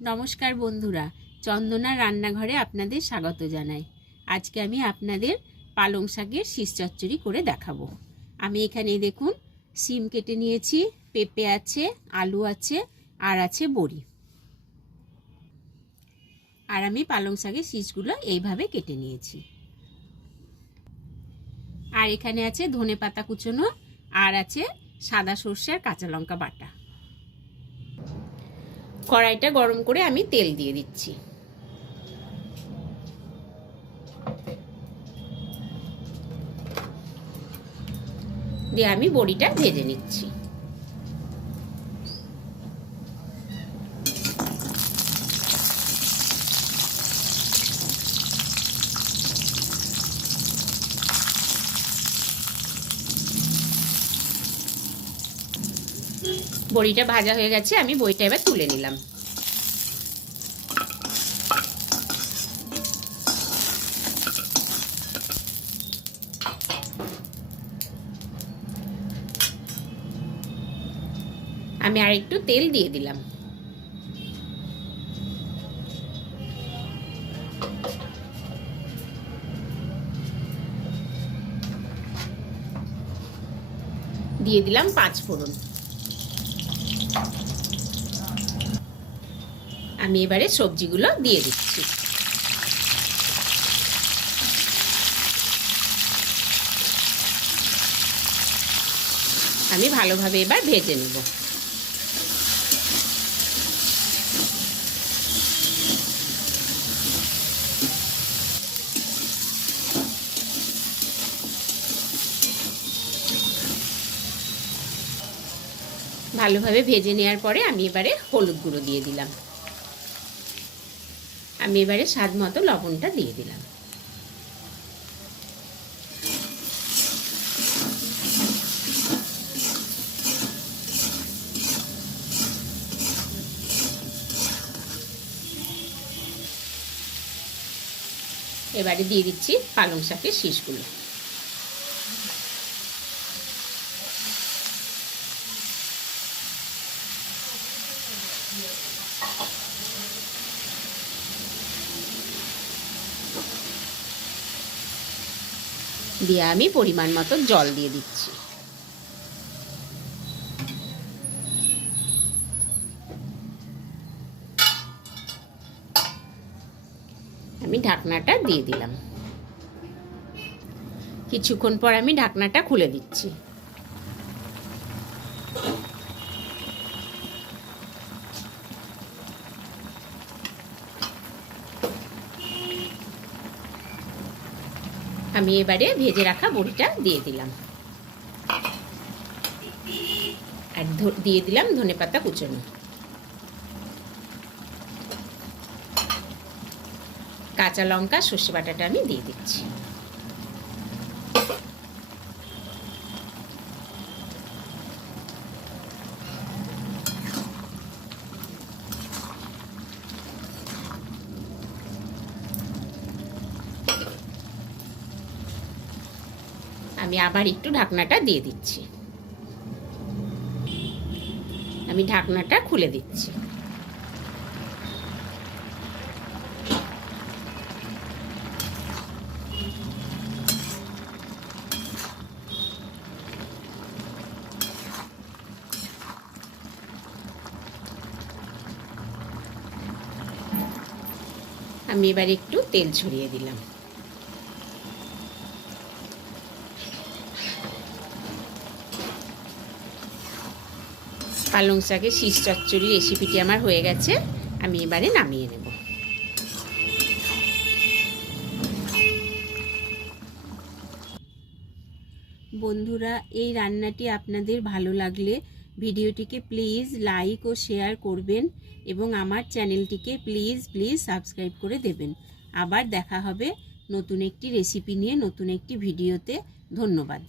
নমস্কার বন্ধুরা, চন্দনার রান্নাঘরে আপনাদের স্বাগত জানাই। আজকে আমি আপনাদের পালং শাকের শীষ চচ্চড়ি করে দেখাবো। আমি এখানে দেখুন সিম কেটে নিয়েছি, পেঁপে আছে, আলু আছে আর আছে বড়ি। আর আমি পালং শাকের শীষগুলো এইভাবে কেটে নিয়েছি। আর এখানে আছে ধনেপাতা কুচোনো আর আছে সাদা সর্ষে আর কাঁচা লঙ্কা বাটা। কড়াইটা গরম করে আমি তেল দিয়ে দিচ্ছি। দিয়ে আমি বড়িটা ভেজে নিচ্ছি। বড়িটা ভাজা হয়ে গেছে, আমি বড়িটা এবার তুলে নিলাম। আমি আর একটু তেল দিয়ে দিলাম। দিয়ে দিলাম 5 ফোড়ন। আমি এবারে সবজিগুলো দিয়ে দিচ্ছি। আমি ভালোভাবে এবার ভেজে নেব। ভালোভাবে ভেজে নেওয়ার পরে আমি এবারে হলুদ গুঁড়ো দিয়ে দিলাম। আমি এবারে স্বাদ মতো লবণটা দিয়ে দিলাম। এবারে দিয়ে দিচ্ছি পালং শাকের শীষগুলো। দিয়ে আমি পরিমাণ মতো জল দিয়ে দিচ্ছি। আমি ঢাকনাটা দিয়ে দিলাম। কিছুক্ষণ পর আমি ঢাকনাটা খুলে দিচ্ছি। আমি এবারে ভেজে রাখা বড়িটা দিয়ে দিলাম আর দিয়ে দিলাম ধনেপাতা কুচোনো। কাঁচা লঙ্কা সর্ষে বাটাটা আমি দিয়ে দিচ্ছি। আমি আবার একটু ঢাকনাটা দিয়ে দিচ্ছি। আমি ঢাকনাটা খুলে দিচ্ছি। আমি এবার একটু তেল ছড়িয়ে দিলাম। পালং শাকের শীষ চচ্চড়ি রেসিপিটি আমার হয়ে গেছে। আমি এবারে নামিয়ে নেব। বন্ধুরা, এই রান্নাটি আপনাদের ভালো লাগলে ভিডিওটিকে প্লিজ লাইক ও শেয়ার করবেন এবং আমার চ্যানেলটিকে প্লিজ সাবস্ক্রাইব করে দেবেন। আবার দেখা হবে নতুন একটি রেসিপি নিয়ে, নতুন একটি ভিডিওতে। ধন্যবাদ।